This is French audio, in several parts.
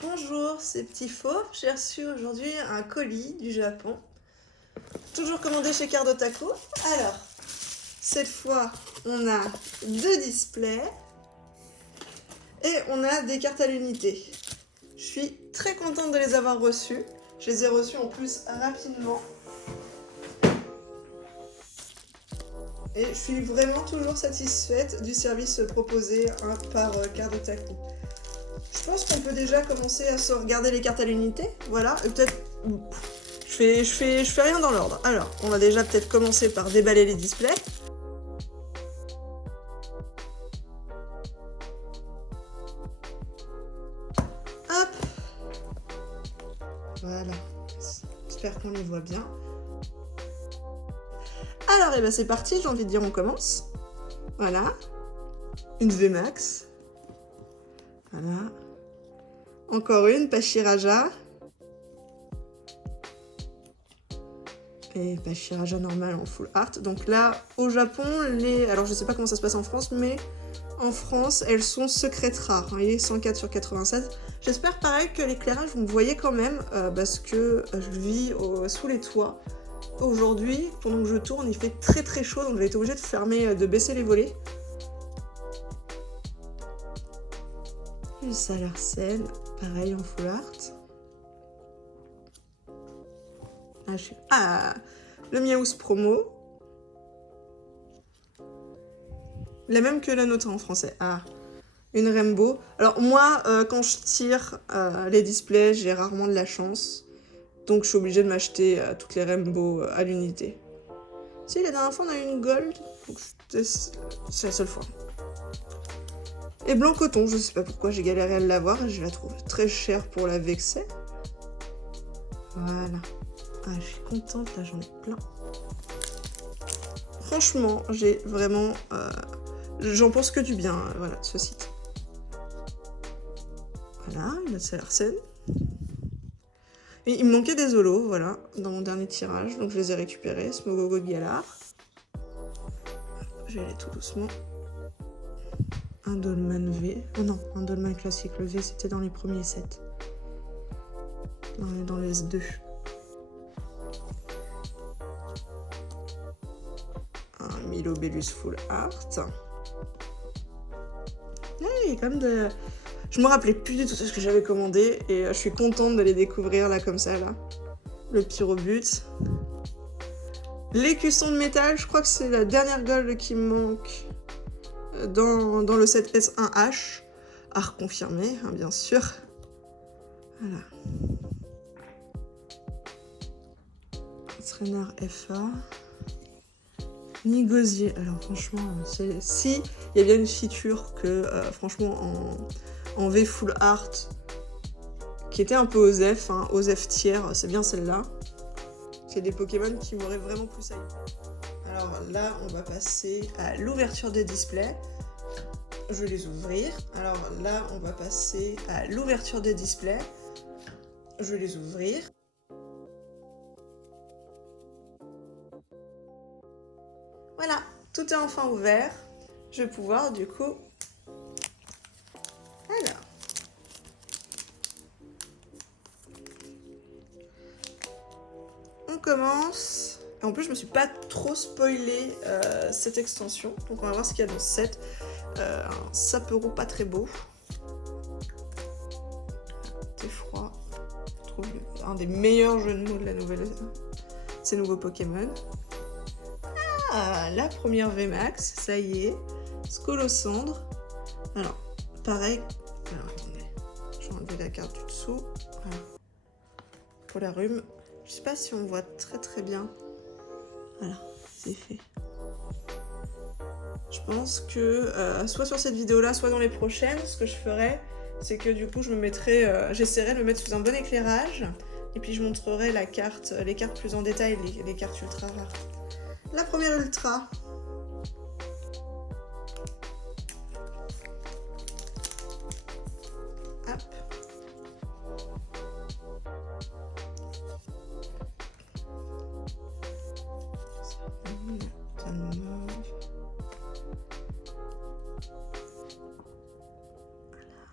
Bonjour ces petits fauves, j'ai reçu aujourd'hui un colis du Japon, toujours commandé chez Cardotaco. Alors, cette fois on a 2 displays et on a des cartes à l'unité. Je suis très contente de les avoir reçus, je les ai reçus en plus rapidement. Et je suis vraiment toujours satisfaite du service proposé par Cardotaco. Je pense qu'on peut déjà commencer à sauvegarder les cartes à l'unité. Voilà, et peut-être... Je fais rien dans l'ordre. Alors, on va déjà peut-être commencer par déballer les displays. Hop. Voilà. J'espère qu'on les voit bien. Alors, et ben c'est parti, j'ai envie de dire on commence. Voilà. Une VMAX. Voilà. Encore une, Pachiraja. Et Pachiraja normal en full art. Donc là, au Japon, alors je sais pas comment ça se passe en France, mais en France, elles sont secrètes rares. Vous voyez, 104 sur 87. J'espère pareil que l'éclairage, vous me voyez quand même, parce que je vis sous les toits. Aujourd'hui, pendant que je tourne, il fait très très chaud, donc j'ai été obligée de baisser les volets. Le Salarsen, pareil en full art. Le Miaous promo. La même que la nôtre en français. Une Rainbow. Alors moi, quand je tire les displays, j'ai rarement de la chance. Donc je suis obligée de m'acheter toutes les Rainbow à l'unité. Si, la dernière fois on a eu une Gold. C'est la seule fois. Et Blanc Coton, je sais pas pourquoi j'ai galéré à l'avoir. Je la trouve très chère pour la vexer. Voilà. Je suis contente, là j'en ai plein. Franchement, j'ai vraiment... j'en pense que du bien, voilà, de ce site. Voilà, une autre Salarsen. Et il me manquait des holos, voilà, dans mon dernier tirage, donc je les ai récupérés. Smogogo Galar. Je vais aller tout doucement. Un Dolman V. Oh non, un Dolman classique. Le V, c'était dans les premiers sets. Dans les S2. Un Milo Bellus Full Art. Il y a quand même de... Je me rappelais plus du tout ce que j'avais commandé et je suis contente de les découvrir là comme ça là. Le Pyrobut. Les custons de métal, je crois que c'est la dernière gold qui me manque dans le set S1H. À reconfirmer, hein, bien sûr. Voilà. Trainer FA. Nigosier. Alors franchement, si il y a bien une feature que franchement en V full art qui était un peu OSEF, hein, OSEF tiers, c'est bien celle-là. C'est des Pokémon qui m'auraient vraiment plus à y. Alors là, on va passer à l'ouverture des displays. Je vais les ouvrir. Alors là, on va passer à l'ouverture des displays. Je vais les ouvrir. Voilà, tout est enfin ouvert. Je vais pouvoir du coup... Alors... On commence. Et en plus, je me suis pas trop spoilé cette extension. Donc on va voir ce qu'il y a dans ce set. Un Sapero pas très beau. T'es froid. Je trouve un des meilleurs jeux de mots de la nouvelle. Ces nouveaux Pokémon. La première VMAX, ça y est. Scolosandre. Alors, pareil. Alors, attendez. Je vais enlever la carte du dessous. Voilà. Pour la rhume. Je sais pas si on voit très très bien. Voilà, c'est fait. Je pense que soit sur cette vidéo-là, soit dans les prochaines, ce que je ferai, c'est que du coup, j'essaierai de me mettre sous un bon éclairage, et puis je montrerai les cartes plus en détail, les cartes ultra rares. La première ultra. Hop.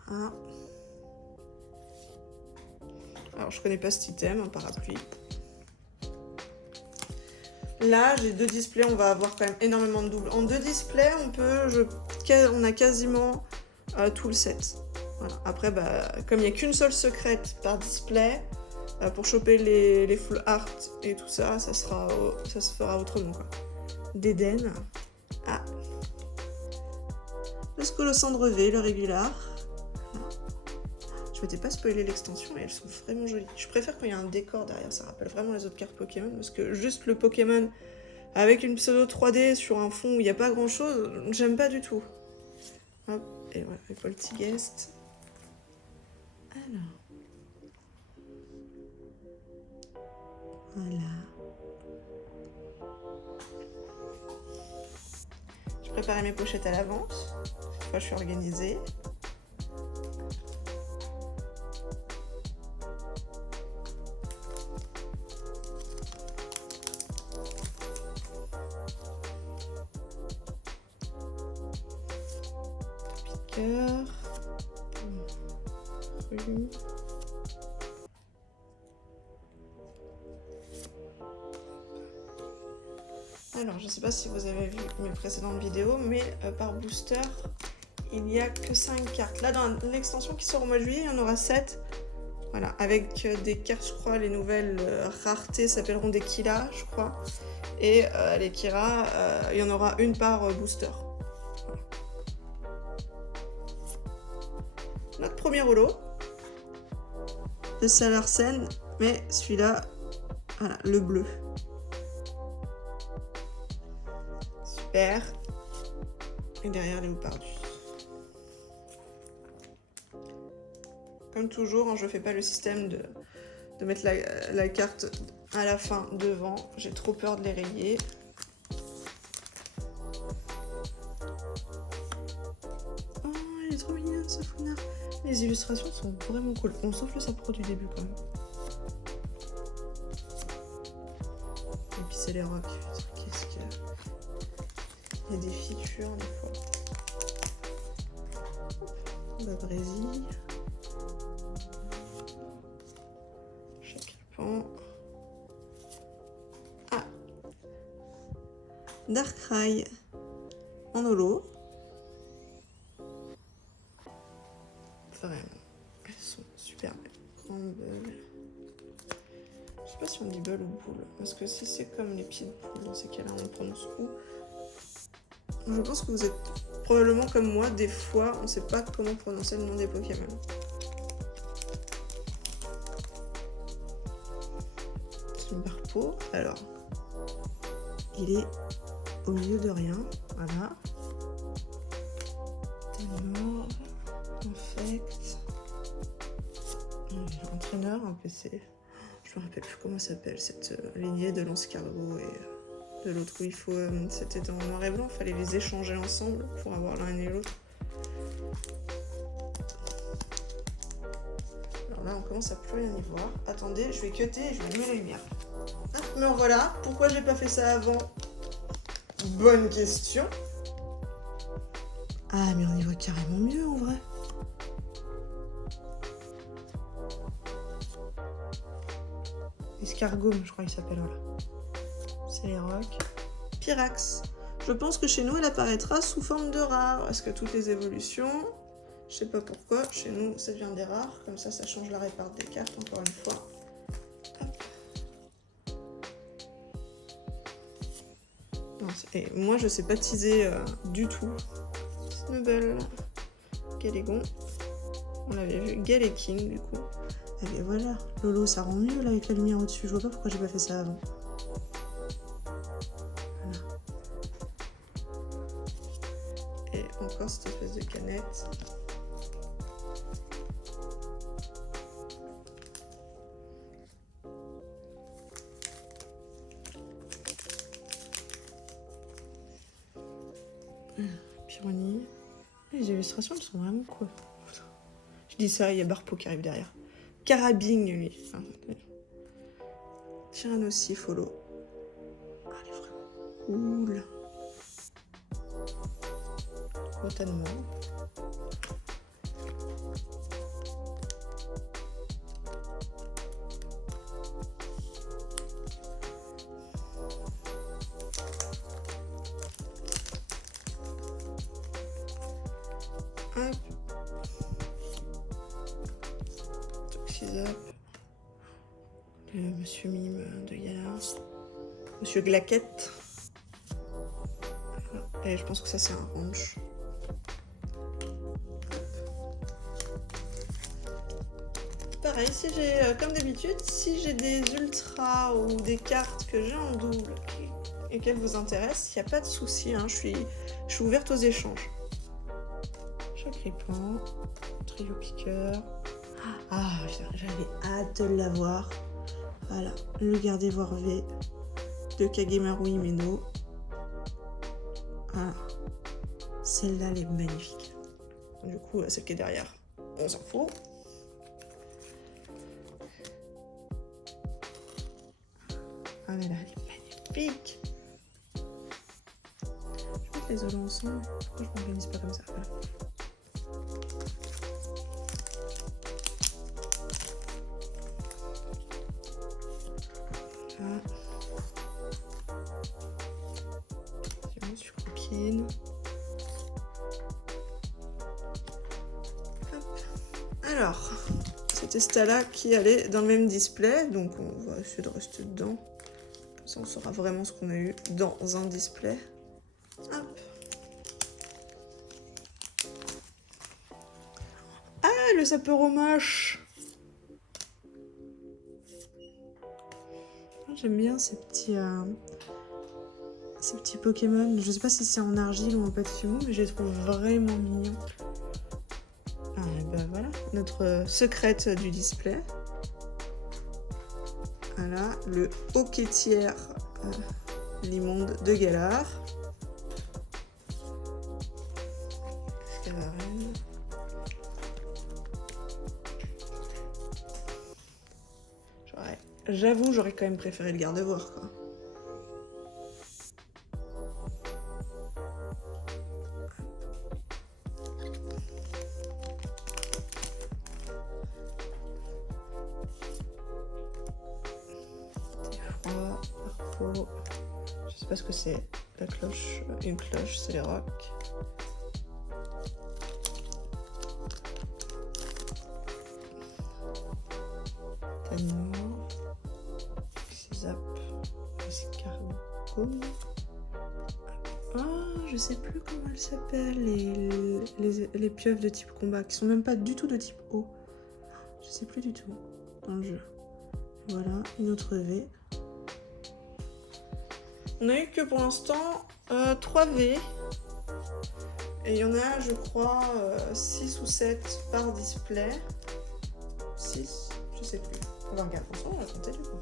Voilà. Alors, je connais pas cet item, un parapluie. Là, j'ai 2 displays, on va avoir quand même énormément de doubles. En 2 displays, on a quasiment tout le set. Voilà. Après, comme il n'y a qu'une seule secrète par display, pour choper les full art et tout ça, ça se fera autrement, quoi. D'Eden. Ah. Le Scolosandre V, le régular. Je m'étais pas spoilé l'extension et elles sont vraiment jolies. Je préfère quand il y a un décor derrière, ça rappelle vraiment les autres cartes Pokémon, parce que juste le Pokémon avec une pseudo 3D sur un fond où il n'y a pas grand chose, j'aime pas du tout. Hop, et voilà, les Polteageist. Alors. Voilà. Je préparais mes pochettes à l'avance. Cette fois, je suis organisée. Piqueur. Rue. Alors, je sais pas si vous avez vu mes précédentes vidéos, mais par booster, il n'y a que 5 cartes. Là, dans l'extension qui sort au mois de juillet, il y en aura 7. Voilà, avec des cartes, je crois, les nouvelles raretés s'appelleront des Kira, je crois. Et les Kira, il y en aura une par booster. Voilà. Notre premier holo. Le Salarsen, mais celui-là, voilà, le bleu. Super. Et derrière, les Houpardus. Comme toujours, hein, je ne fais pas le système de mettre la carte à la fin devant. J'ai trop peur de les rayer. Oh, il est trop mignon ce foulard. Les illustrations sont vraiment cool. On sauf le sapro du début quand même. Et puis c'est les rocs. Qu'est-ce qu'il y a? Il y a des features des fois. Brésil. Ah, Darkrai en holo. Vraiment, elles sont super belles. Grande bulle. Je sais pas si on dit bulle ou boule, parce que si c'est comme les pieds de poule, dans ces cas-là, on prononce où. Je pense que vous êtes probablement comme moi, des fois, on sait pas comment prononcer le nom des Pokémon. Barpo, alors, il est au milieu de rien, voilà. Ténor, infect, entraîneur, un PC. Je me rappelle plus comment s'appelle cette lignée de l'escargot et de l'autre où il faut. C'était en noir et blanc, il fallait les échanger ensemble pour avoir l'un et l'autre. Alors là, on commence à plus rien y voir. Attendez, je vais cutter et je vais allumer la lumière. Ah, mais en voilà, pourquoi j'ai pas fait ça avant? Bonne question. Ah, mais on y voit carrément mieux en vrai. Escargome, je crois qu'il s'appelle, voilà. C'est les rocs. Pyrax. Je pense que chez nous, elle apparaîtra sous forme de rare. Est-ce que toutes les évolutions, je sais pas pourquoi, chez nous, ça devient des rares. Comme ça change la réparte des cartes, encore une fois. Et moi, je sais pas teaser du tout. Snubble, Galégon, on l'avait vu, Galéking du coup. Et bien voilà, Lolo, ça rend mieux là avec la lumière au-dessus. Je vois pas pourquoi j'ai pas fait ça avant. Voilà. Et encore cette espèce de canette. Pyrrhonies. Les illustrations, elles sont vraiment cool. Je dis ça, il y a Barpo qui arrive derrière. Carabine, lui. Enfin, Tyrannosif holo. Ah, elle est vraiment cool. Bretanement. Hop. Toxizap. Le Monsieur Mime de Galar. Monsieur Glaquette. Et je pense que ça c'est un ranch. Pareil, si j'ai, comme d'habitude, si j'ai des ultras ou des cartes que j'ai en double et qu'elles vous intéressent, il n'y a pas de souci, hein, je suis ouverte aux échanges. Chacripan, Trio Piqueur. Ah, j'avais hâte de l'avoir. Voilà, le Gardevoir V de Kagemaru Himeno. Voilà, celle-là, elle est magnifique. Du coup, celle qui est derrière, on s'en fout. Ah mais là, elle est magnifique. Je vais mettre les olos ensemble. Pourquoi je m'organise pas comme ça? Voilà. Voilà. Je suis coquine. Hop. Alors, c'était Stala qui allait dans le même display, donc on va essayer de rester dedans. Comme ça, on saura vraiment ce qu'on a eu dans un display. Hop. Ah, le Saporomoche. J'aime bien ces petits Pokémon. Je sais pas si c'est en argile ou en Patsumou, mais je les trouve vraiment mignons. Ah, et ben voilà, notre secrète du display. Voilà, le Hoquetière Limonde de Galar. Scavarène. J'avoue, j'aurais quand même préféré le Gardevoir, quoi. Je sais pas ce que c'est. La cloche, une cloche, c'est les rocs. Tannour, Xyzap, Escargot. Ah, je sais plus comment elles s'appellent, les pieuvres de type combat, qui sont même pas du tout de type eau. Je sais plus du tout dans le jeu. Voilà, une autre V. On a eu que pour l'instant 3 V. Et il y en a, je crois, 6 ou 7 par display. 6, je sais plus. On va regarder ensemble, on va compter du coup.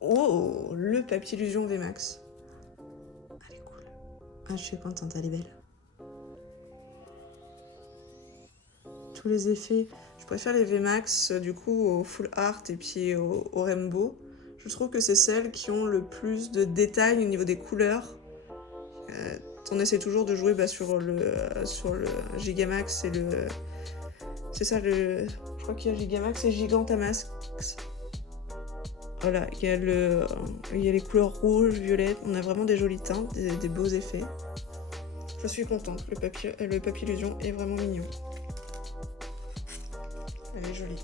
Oh, le Papillusion VMAX. Elle est cool. Ah, je suis contente, elle est belle. Tous les effets. Je préfère les VMAX du coup au Full Art et puis au Rainbow. Je trouve que c'est celles qui ont le plus de détails au niveau des couleurs. On essaie toujours de jouer sur le Gigamax et le... C'est ça le... Je crois qu'il y a Gigamax et Gigantamax. Voilà, il y a les couleurs rouges, violettes. On a vraiment des jolies teintes, des beaux effets. Je suis contente. Le Papillusion est vraiment mignon. Elle est jolie.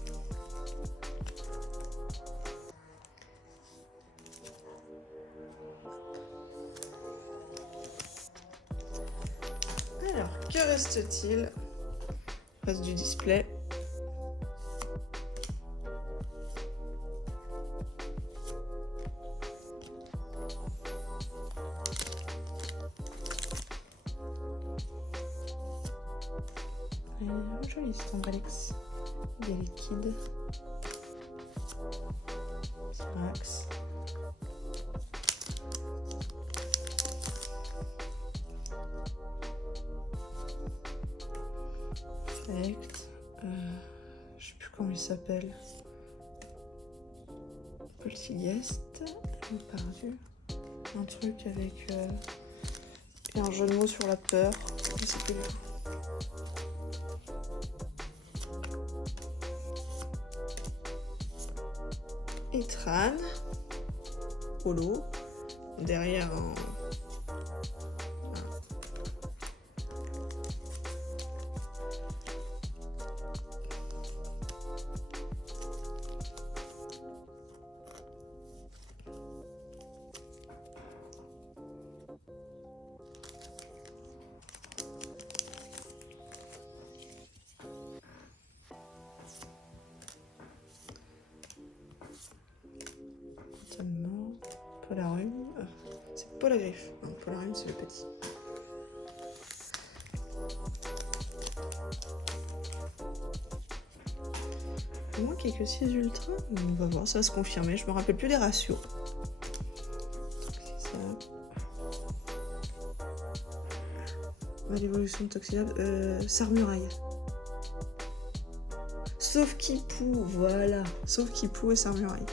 Alors, que reste-t-il? Reste du display. Joli Alex. Des liquides. Max. Select. Je sais plus comment il s'appelle. Poltergeist. Perdu. Un truc avec un jeu de mots sur la peur. Je sais plus. et Tran. Holo. Derrière un... Polarium, c'est Polagriffe. Non, Polarium c'est le petit. Au moins quelques 6 ultra. On va voir, ça va se confirmer. Je me rappelle plus des ratios. C'est ça. L'évolution de Toxidab. Sarmuraille. Sauf Kipou, voilà. Sauf Kipou et Sarmuraille.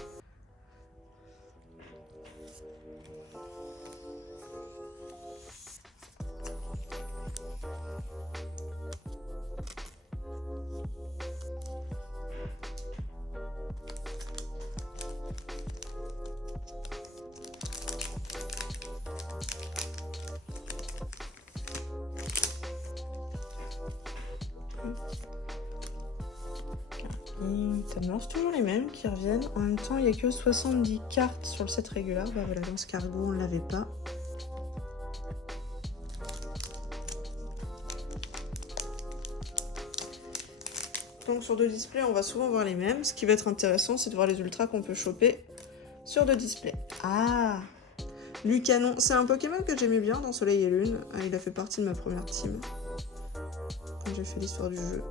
C'est toujours les mêmes qui reviennent. En même temps, il n'y a que 70 cartes sur le set régulier. Bah voilà, dans ce cargo, on ne l'avait pas. Donc sur 2 displays, on va souvent voir les mêmes. Ce qui va être intéressant, c'est de voir les ultras qu'on peut choper sur 2 displays. Ah, Lucanon, c'est un Pokémon que j'aimais bien dans Soleil et Lune. Il a fait partie de ma première team quand j'ai fait l'histoire du jeu.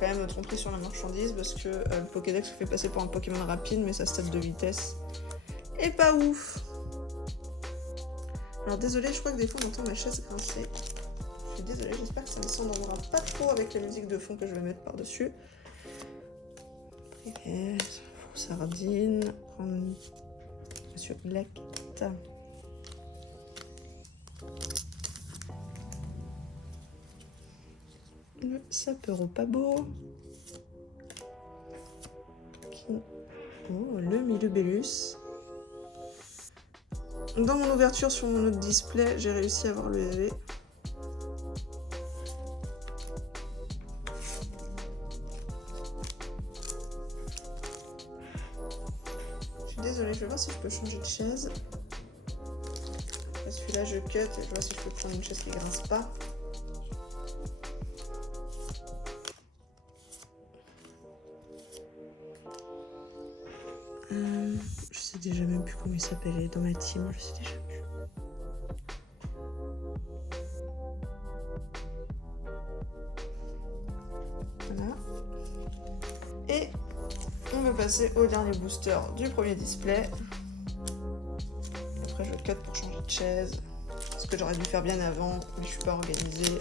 Quand même trompé sur la marchandise parce que le Pokédex se fait passer pour un Pokémon rapide, mais sa stat de vitesse est pas ouf. Alors désolé, je crois que des fois on entend ma chaise grincer. Je suis désolée, j'espère que ça ne s'endormira pas trop avec la musique de fond que je vais mettre par-dessus. Sardine, Monsieur Lacta. Le sapeur au pas beau. Oh, le Milubellus. Dans mon ouverture sur mon autre display, j'ai réussi à avoir le EV. Je suis désolée, je vais voir si je peux changer de chaise. Celui-là, je cut et je vois si je peux prendre une chaise qui grince pas. Je sais déjà même plus comment il s'appelait dans ma team, je sais déjà plus. Voilà. Et on va passer au dernier booster du premier display. Après je cut pour changer de chaise. Ce que j'aurais dû faire bien avant, mais je suis pas organisée.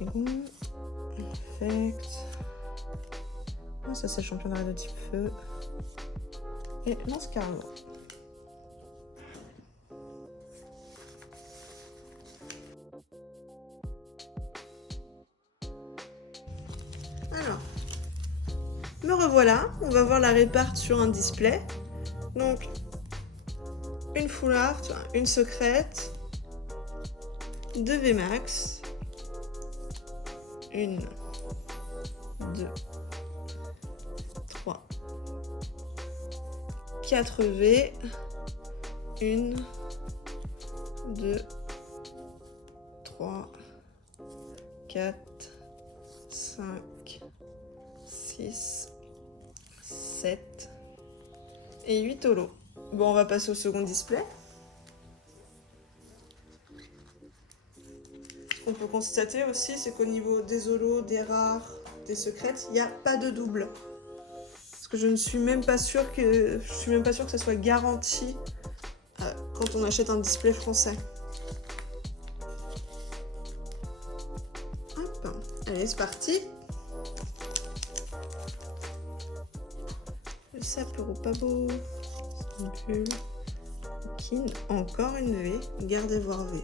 Et bon. Perfect. Ah, ça c'est champion d'arrêt de type feu. Et lance cargo. Alors, me revoilà. On va voir la réparte sur un display. Donc, une full art, une secrète, 2 VMAX, une, 2, 3, 4 V, 1, 2, 3, 4, 5, 6, 7 et 8 holos. Bon, on va passer au second display. Ce qu'on peut constater aussi, c'est qu'au niveau des holos, des rares, des secrètes, il n'y a pas de double. Parce que je ne suis même pas sûre que ça soit garanti quand on achète un display français. Hop, allez, c'est parti. Le sapeur au pas beau. Kin, encore une V, gardez voir V.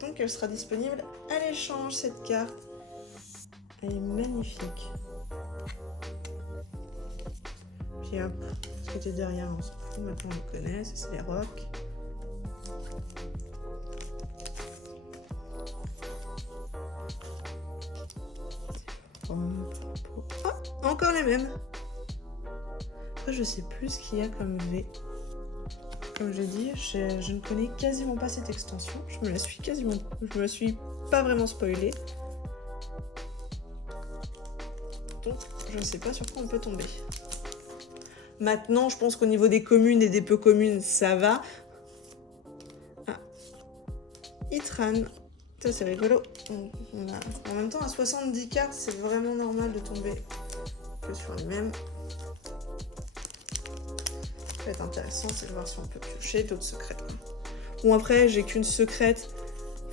Donc elle sera disponible à l'échange, cette carte. Elle est magnifique. Puis hop, ce qui était derrière, on s'en fout, maintenant on le connaît, ça c'est les rocs. Oh, encore les mêmes. Après je sais plus ce qu'il y a comme V. Comme je dis, je ne connais quasiment pas cette extension. Je me la suis pas vraiment spoilée. Donc je ne sais pas sur quoi on peut tomber. Maintenant, je pense qu'au niveau des communes et des peu communes, ça va. Ah, Itran. Ça c'est rigolo. En même temps, à 70 cartes, c'est vraiment normal de tomber que sur les mêmes. Ce qui va être intéressant, c'est de voir si on peut piocher d'autres secrètes. Bon, après, j'ai qu'une secrète.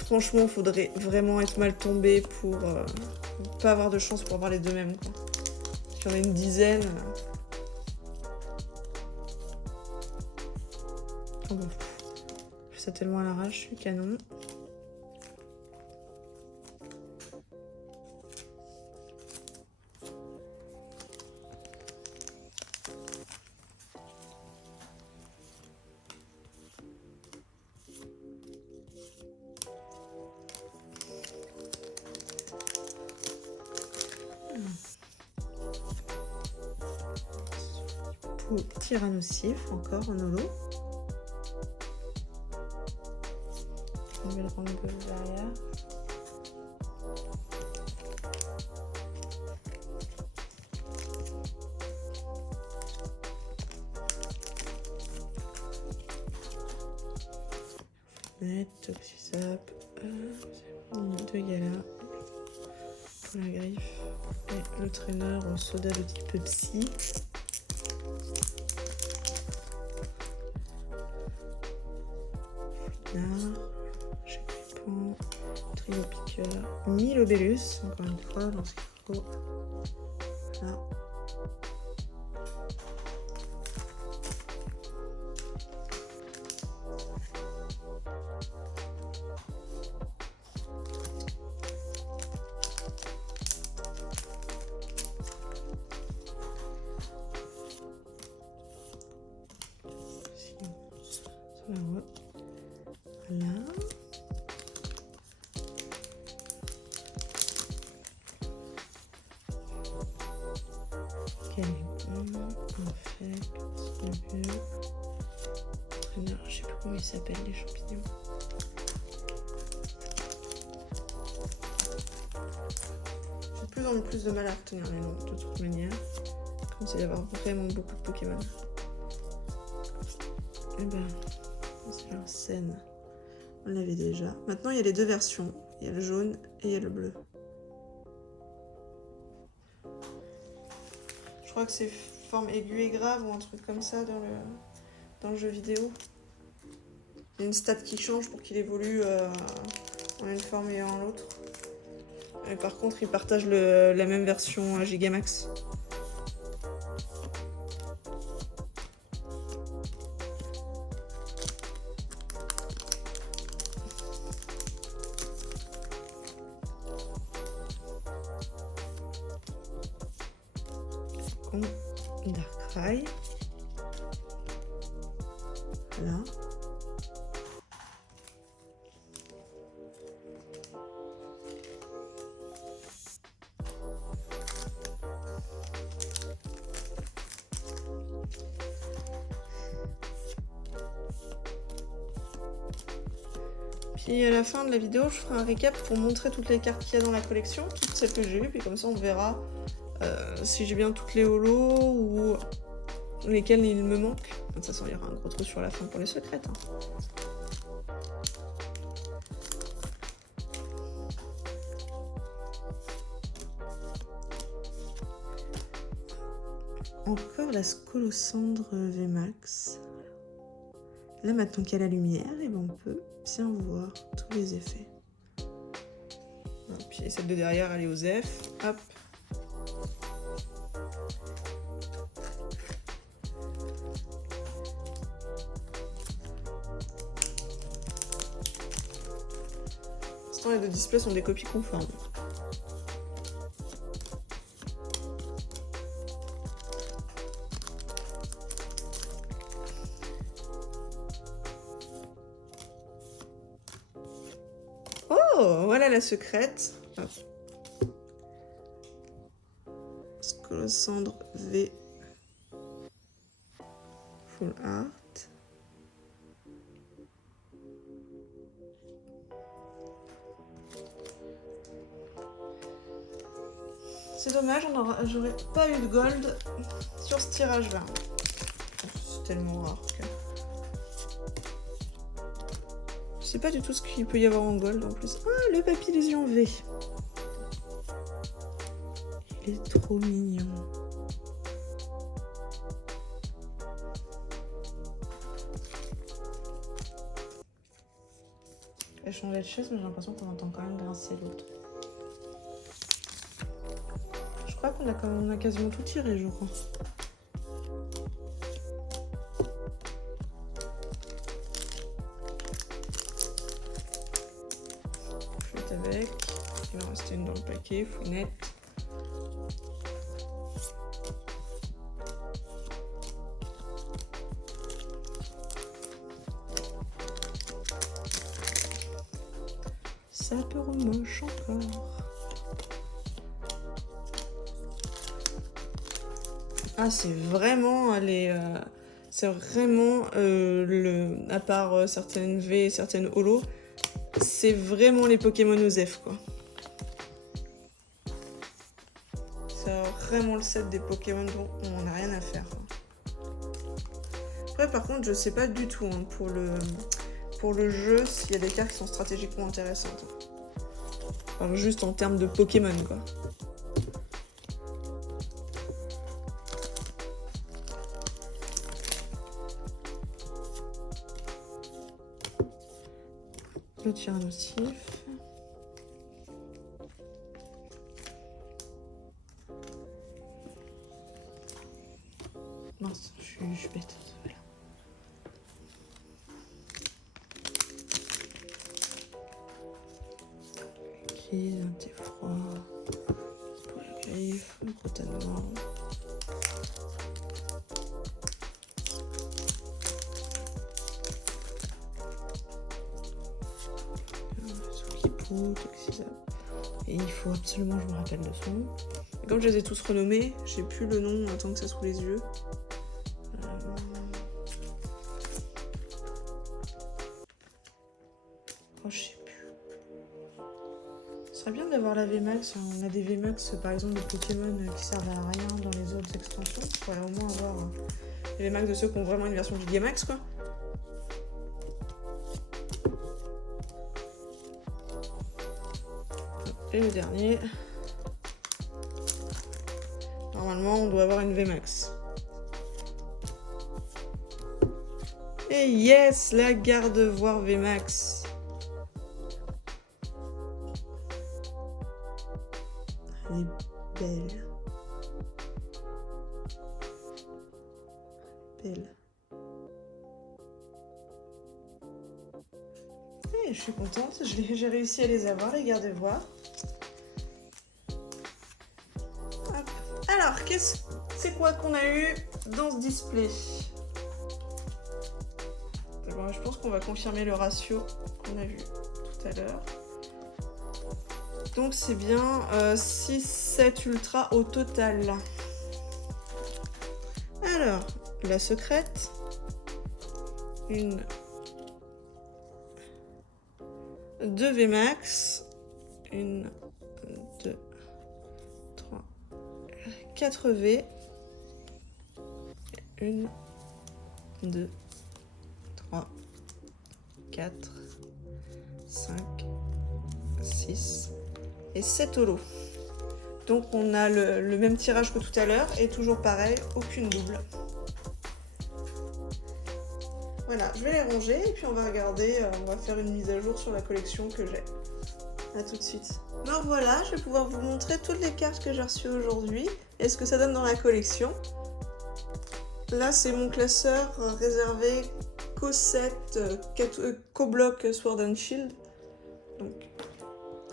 Franchement, il faudrait vraiment être mal tombé pour pas avoir de chance pour avoir les deux mêmes. Quoi. Si on a une dizaine. Oh bon. Je fais ça tellement à l'arrache, je suis canon. Tyrannosif, encore en holo. On va le rendre un peu derrière. Net, Toxisap, deux galas pour la griffe et le traîneur soda de type psy. Trio piqueur, 1000 obélus, encore une fois, dans ce qu'il faut. Là. Voilà. Je sais plus comment ils s'appellent les champignons. J'ai de plus en plus de mal à retenir les noms de toute manière. Comme s'il y avoir vraiment beaucoup de Pokémon. Et ben, c'est leur scène. On l'avait déjà. Maintenant il y a les deux versions. Il y a le jaune et il y a le bleu. Je crois que c'est forme aiguë et grave ou un truc comme ça dans le jeu vidéo. Il y a une stat qui change pour qu'il évolue en une forme et en l'autre. Et par contre, ils partagent la même version Gigamax. Darkrai. Voilà. Puis à la fin de la vidéo, je ferai un récap pour montrer toutes les cartes qu'il y a dans la collection, toutes celles que j'ai eues, puis comme ça on verra si j'ai bien toutes les holos ou lesquelles il me manque. De toute façon, il y aura un gros trou sur la fin pour les secrètes. Encore la Scolosandre VMAX. Là, maintenant qu'il y a la lumière, et ben, on peut bien voir tous les effets. Et puis celle de derrière, elle est aux F. Hop. l'instant, les deux displays sont des copies conformes. Oh, voilà la secrète. Hop. Scholosandre V. Full Art. C'est dommage, j'aurais pas eu de gold sur ce tirage-là. C'est tellement rare que... Je sais pas du tout ce qu'il peut y avoir en gold en plus. Ah, le Papillusion V. Il est trop mignon. Elle a changé de chaise, mais j'ai l'impression qu'on entend quand même grincer l'autre. Je crois qu'on a quasiment tout tiré, je crois. Flûte avec. Il en restait une dans le paquet, fouinette. Ça peut remoche encore. Ah, c'est vraiment à part certaines V et certaines holo, c'est vraiment les Pokémon OSEF, quoi. C'est vraiment le set des Pokémon dont on n'a rien à faire, quoi. Après, par contre, je sais pas du tout, hein, pour le jeu, s'il y a des cartes qui sont stratégiquement intéressantes. Enfin, juste en termes de Pokémon, quoi. Le Tyrannosif. Mince, je suis bête. Voilà. Ok, un thé froid. Pour le griffe, le Crotanoir. Et il faut absolument que je me rappelle de son nom. Et comme je les ai tous renommés, j'ai plus le nom tant que ça sous les yeux. Oh, je sais plus. Ce serait bien d'avoir la VMAX. On a des VMAX par exemple de Pokémon qui servent à rien dans les autres extensions. Il faudrait au moins avoir les VMAX de ceux qui ont vraiment une version Gigamax, quoi. Et le dernier. Normalement, on doit avoir une VMAX. Et yes, la Gardevoir VMAX. Elle est belle. Belle. Et je suis contente, j'ai réussi à les avoir, les Gardevoir. Alors, c'est quoi qu'on a eu dans ce display? Bon, je pense qu'on va confirmer le ratio qu'on a vu tout à l'heure. Donc c'est bien 6-7 ultra au total. Alors, la secrète. 1, 2 VMAX. 1, 2, 3, 4 V. 1, 2, 3, 4, 5, 6 et 7 holos. Donc on a le même tirage que tout à l'heure et toujours pareil, aucune double. Voilà, je vais les ranger et puis on va regarder, on va faire une mise à jour sur la collection que j'ai. A tout de suite. Alors voilà, je vais pouvoir vous montrer toutes les cartes que j'ai reçues aujourd'hui et ce que ça donne dans la collection. Là, c'est mon classeur réservé Co7, Co-Block Sword and Shield. Donc,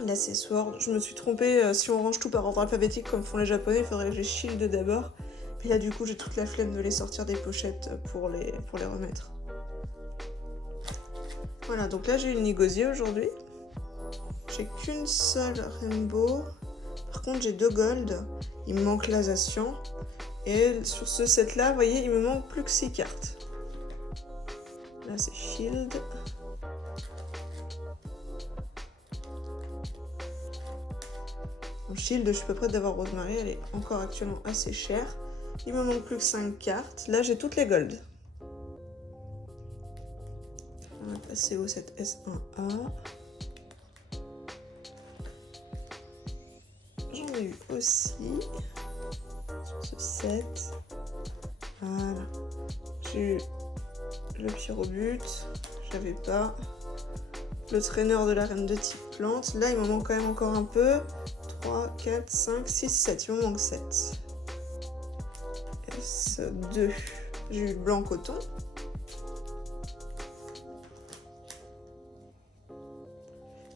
Là c'est Sword. Je me suis trompée, si on range tout par ordre alphabétique comme font les japonais, il faudrait que j'ai Shield d'abord. Et là du coup j'ai toute la flemme de les sortir des pochettes pour les remettre. Voilà, donc là j'ai une Nigosier aujourd'hui. J'ai qu'une seule Rainbow. Par contre j'ai 2 Gold. Il me manque l'Azation. Et sur ce set là, vous voyez, il me manque plus que 6 cartes. Là c'est Shield. En Shield, je suis pas prête d'avoir Rosemary, elle est encore actuellement assez chère. Il me manque plus que 5 cartes. Là j'ai toutes les Gold. On va passer au set S1A. J'en ai eu aussi sur ce set. Voilà. J'ai eu le Pyrobut, j'avais pas. Le traîneur de la reine de type plante. Là il me manque quand même encore un peu. 3, 4, 5, 6, 7. Il me manque 7. S2. J'ai eu le blanc coton.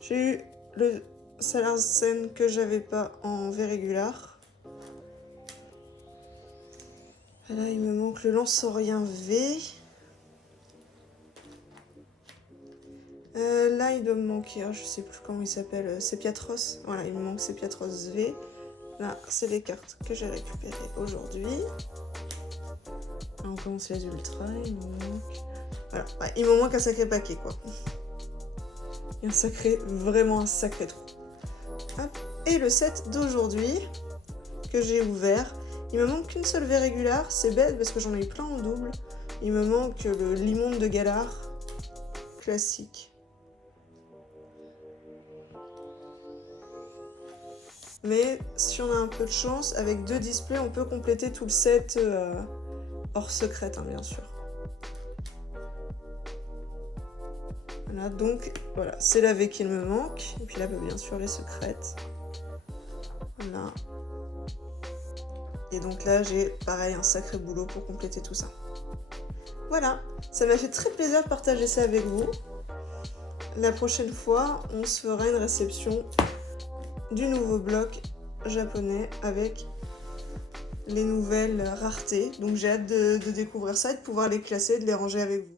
J'ai eu le Salarsen que j'avais pas en V régular. Là, il me manque le Lansorien V. Là, il doit me manquer, je sais plus comment il s'appelle, Sepiatros. Voilà, il me manque Sepiatros V. Là, c'est les cartes que j'ai récupérées aujourd'hui. On commence les ultras, il me manque... Voilà, ouais, il me manque un sacré paquet, quoi. Un sacré, vraiment un sacré trou. Hop. Et le set d'aujourd'hui, que j'ai ouvert, il me manque qu'une seule V régular. C'est bête parce que j'en ai eu plein en double. Il me manque le Limonde de Galar, classique. Mais si on a un peu de chance, avec 2 displays, on peut compléter tout le set hors secrète, hein, bien sûr. Voilà, donc voilà, c'est la V qu'il me manque. Et puis là, bien sûr, les secrètes. Voilà. Et donc là, j'ai pareil un sacré boulot pour compléter tout ça. Voilà, ça m'a fait très plaisir de partager ça avec vous. La prochaine fois, on se fera une réception du nouveau bloc japonais avec les nouvelles raretés. Donc j'ai hâte de découvrir ça et de pouvoir les classer, de les ranger avec vous.